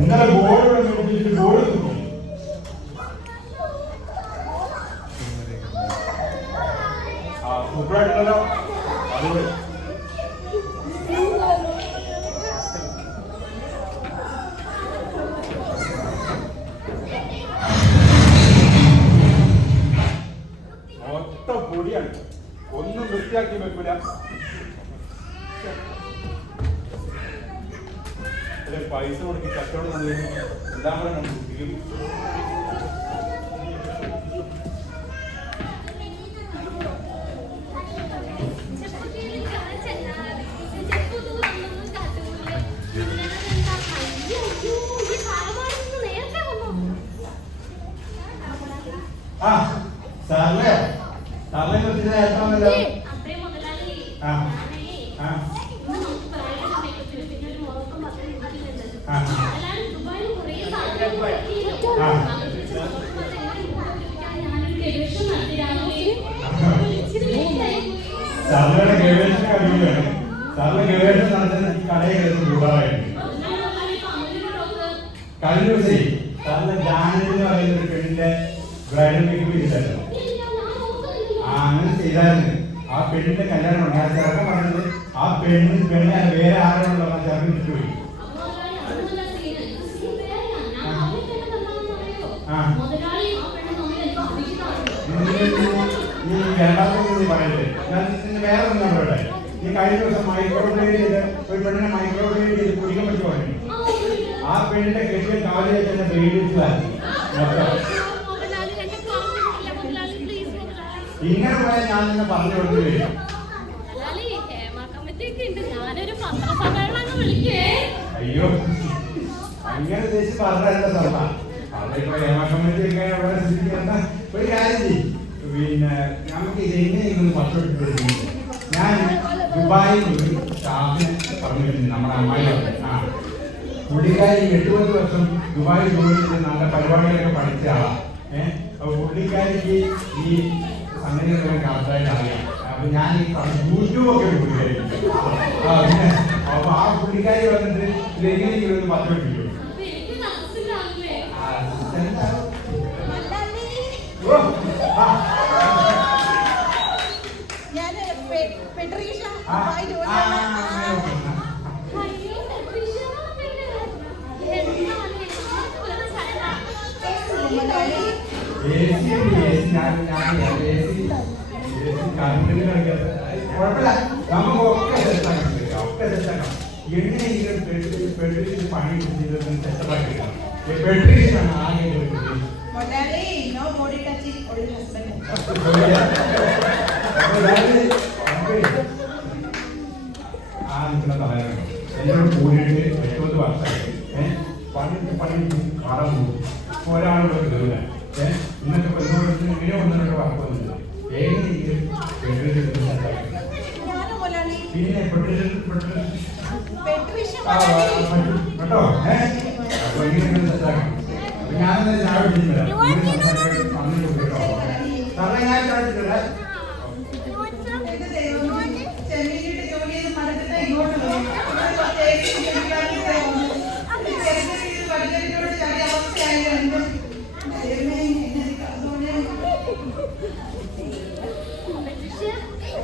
ഇന്നലെ board board സൂപ്പറായിട്ടുണ്ടല്ലോ. അതുകൊണ്ട് ഒറ്റ പൊടിയാണ്, ഒന്നും വൃത്തിയാക്കി വെക്കൂല. പൈസ കൊടുക്കി കച്ചവടം നല്ല എല്ലാം കൂടെ നമുക്ക് കുട്ടിക്കും. ആ സാറിനെയോ സാറിനെ കുറിച്ച് നേരത്താണല്ലോ. സാറിന്റെ ഗവേഷണ കഴിവുകയാണ്. സാറിന്റെ ഗവേഷണം നടത്തുന്ന ഈ കടയെ കൂടാറായിരുന്നു. കഴിഞ്ഞ ദിവസേ സാറിന്റെ ജാനകി എന്ന് പറയുന്ന ഒരു പെണ്ണിന്റെ ബ്രൈഡൽ മേക്കപ്പ് ചെയ്തായിരുന്നു. അങ്ങനെ ചെയ്തായിരുന്നു. ആ പെണ്ണിന്റെ കല്യാണം ഉണ്ട്. ആ ചെറുക്കൻ പറഞ്ഞത് ആ പെണ്ണ് വേറെ ആരോടുള്ള ചെറുക്കൻ വിട്ടുപോയി. നീ രണ്ടാമത്തെ പറയട്ടെ, ഞാൻ വേറെ ഒന്നും പറയട്ടെ. നീ കഴിഞ്ഞ ദിവസം മൈക്രോബ്ലേഡ് ചെയ്ത് ഒരു പെണ്ണിനെ മൈക്രോബ്ലേഡ് ചെയ്ത് കുടിക്കാൻ പറ്റി പറഞ്ഞു. ആ പെണ്ണിന്റെ കെട്ടിയ കാലി വെച്ചെന്നെ ബ്ലേഡിലാക്കി. ഇങ്ങനെ പോയാൽ ഞാൻ നിന്നെ പറഞ്ഞു കൊടുക്കുകയും അയ്യോ അങ്ങനെ ഉദ്ദേശിച്ച് പറഞ്ഞല്ല സർമ്മ. അവിടെ ഹേമ കമ്മിറ്റിയൊക്കെ അവിടെ ശ്രദ്ധിക്കുന്ന ഒരു കാര്യം ചെയ്യും. പിന്നെ നമുക്ക് ഇതെങ്ങനെയൊന്ന് പത്രമെടുത്ത് വരുന്നുണ്ട്. ഞാൻ ദുബായിൽ ഒരു സ്റ്റാഫിനെ പറഞ്ഞിട്ടുണ്ട്, നമ്മുടെ അമ്മായി. ആ പുള്ളിക്കാരി 8-10 വർഷം ദുബായിൽ ജോലി ചെയ്ത് നല്ല പരിപാടികളൊക്കെ പഠിച്ച ആളാണ്. അപ്പൊ പുള്ളിക്കാരിക്ക് ഈ സംഗതികളൊക്കെ കറക്റ്റായിട്ട് അറിയാം. അപ്പൊ ഞാൻ ഈ യൂട്യൂബൊക്കെ പുള്ളിക്കാരി. അപ്പൊ ആ പുള്ളിക്കാരി വന്നിട്ട് ഇതെങ്ങനെയെങ്കിലും ഒന്ന് പത്രമെടുപ്പിക്കും. എങ്ങനെയെങ്കിലും പെട്രീഷൻ പണി സെറ്റപ്പാക്കിയിട്ടാണ് പെട്രീഷനാണ് ആകെ ആ നിൽക്കുന്ന തലയാണ് എന്നോട് കൂടിയിട്ട് 8-10 വർഷമായി. പണി കടം പോകും. ഒരാളോട് കയറില്ല. ഇന്നത്തെ പെണ്ണോടത്തിന് ഇങ്ങനെ ഒന്നിനൊക്കെ വർക്കൊന്നുമില്ല. എങ്ങനെയെങ്കിലും പിന്നെ കേട്ടോ. അപ്പൊ എങ്ങനെയെങ്കിലും സെറ്റാക്കണം. ഞാനെന്താ ചായ പിടിച്ചില്ല കേട്ടോ. സാറേ ഞാൻ ചാടിച്ചില്ല.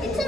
It's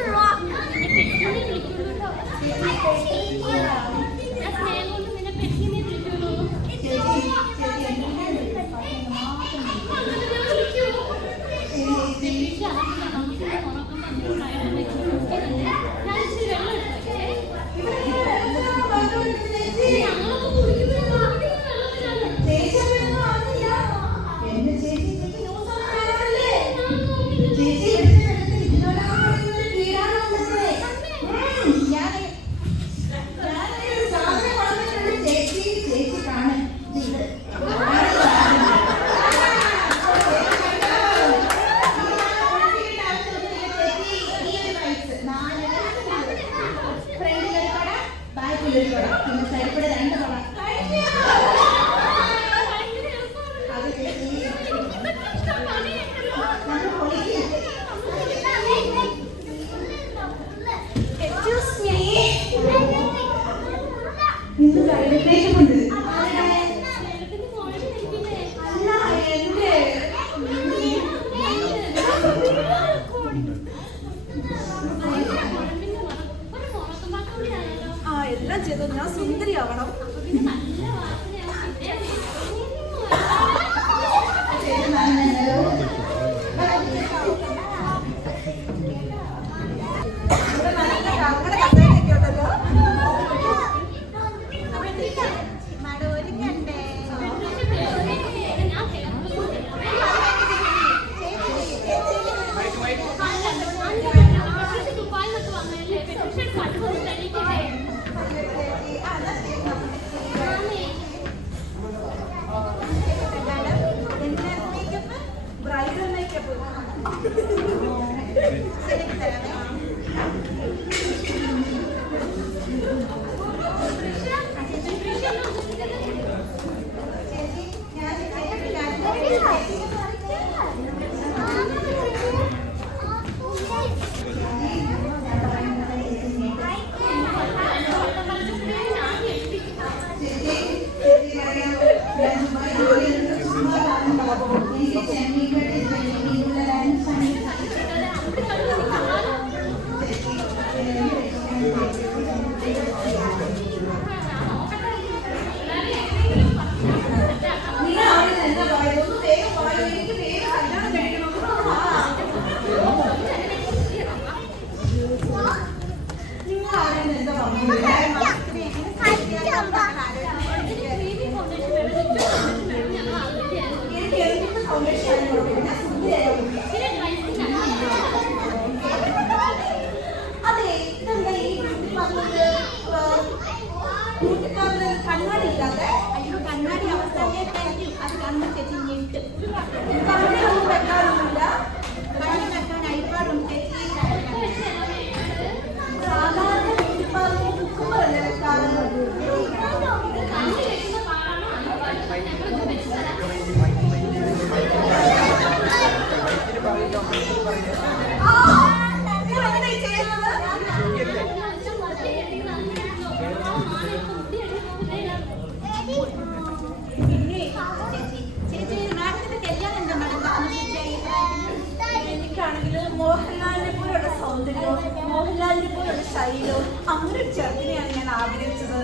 മോഹൻലാലിനെ പോലുള്ള സൗന്ദര്യവും മോഹൻലാലിനെ പോലുള്ള ശൈലവും അങ്ങനെ ഒരു ചെറുതിനെയാണ് ഞാൻ ആഗ്രഹിച്ചത്.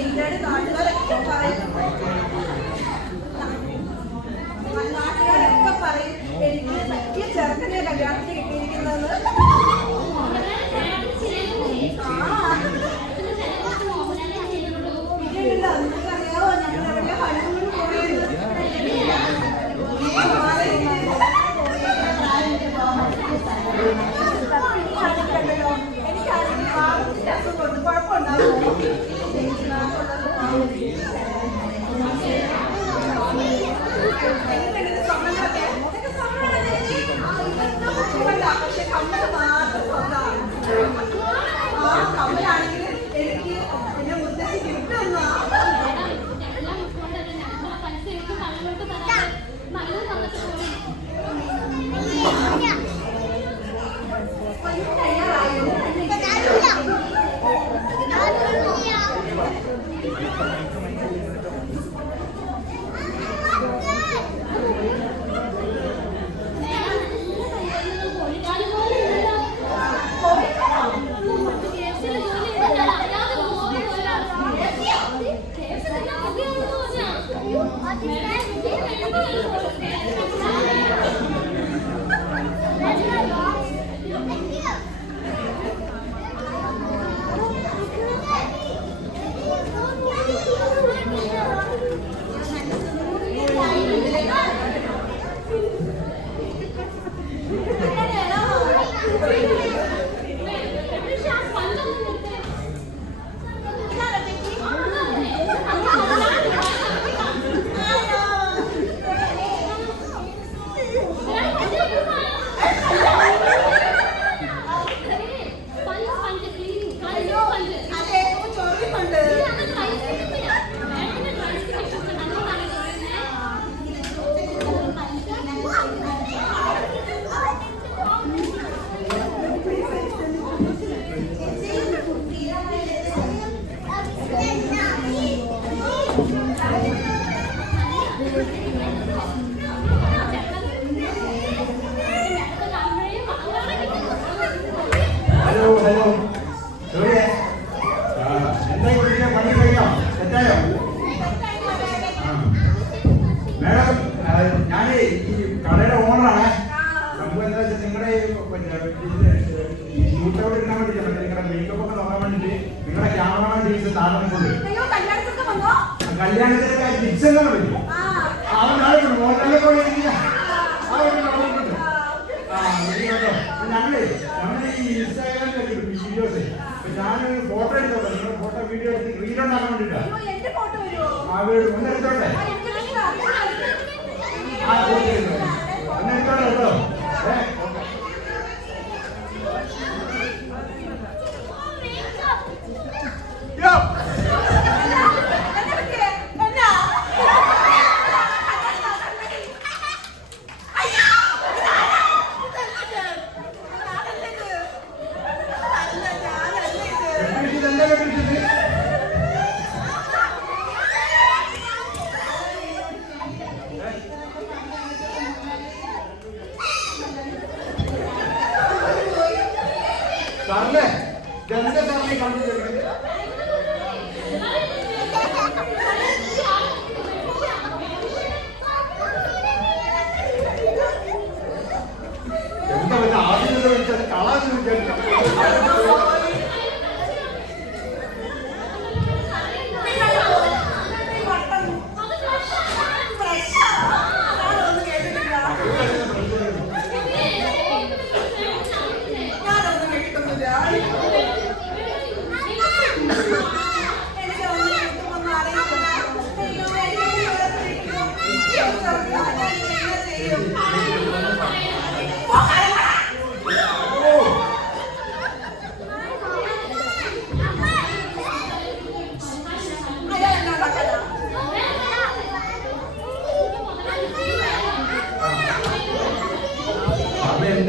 എല്ലാവരും നാട്ടുകാരൊക്കെ പറയും എനിക്ക് പറ്റിയ ചെറുതിനെ കല്യാണത്തിന് കിട്ടിയിരിക്കുന്നത്. അറിയാവോ ഞങ്ങൾ എവിടെ ഹണിമൂൺ പോയത്? കണ്ടല്ലോ എനിക്കാണെങ്കിൽ പാവത്തിന്റെ അസുഖം കൊണ്ട് കുഴപ്പമുണ്ടാകും. പക്ഷെ കമ്മല് മാത്രം സ്വന്തമാണ്. ആ കമ്മലാണെങ്കിൽ എനിക്ക് എന്നെ മുത്തശ്ശി കിട്ടുന്ന കല്യാണത്തിനൊക്കെ ടിപ്സ് എല്ലാം പറ്റും. ഞങ്ങള് ഈ ഇൻസ്റ്റാഗ്രാമിലൊക്കെ വീഡിയോസ് ഞാൻ ഫോട്ടോ എടുത്തോട്ടെ, നിങ്ങളുടെ ഫോട്ടോ വീഡിയോ എടുത്ത് റീൽ ഉണ്ടാക്കാൻ വേണ്ടിട്ടാ. ആ വീട് ഒന്നെടുത്തോട്ടെ, ഒന്നെടുത്തോട്ടെ കേട്ടോ.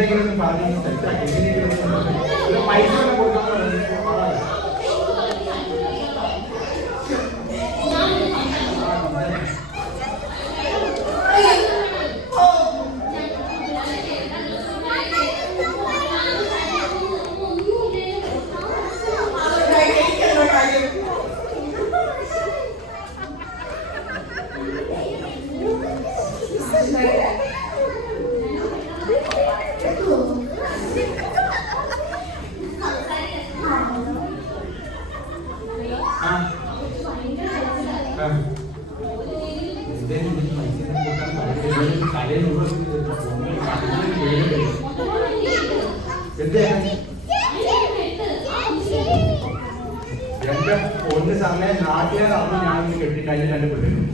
എങ്ങനെയെങ്കിലും പറഞ്ഞു സെറ്റാക്കി എങ്ങനെയെങ്കിലും പൈസ കൊടുക്കാൻ എന്റെ ഒന്ന് സമയം നാട്ടിലെ അറിഞ്ഞ് ഞാൻ കെട്ടി കഴിഞ്ഞ് കണ്ടുപിടിക്കുന്നു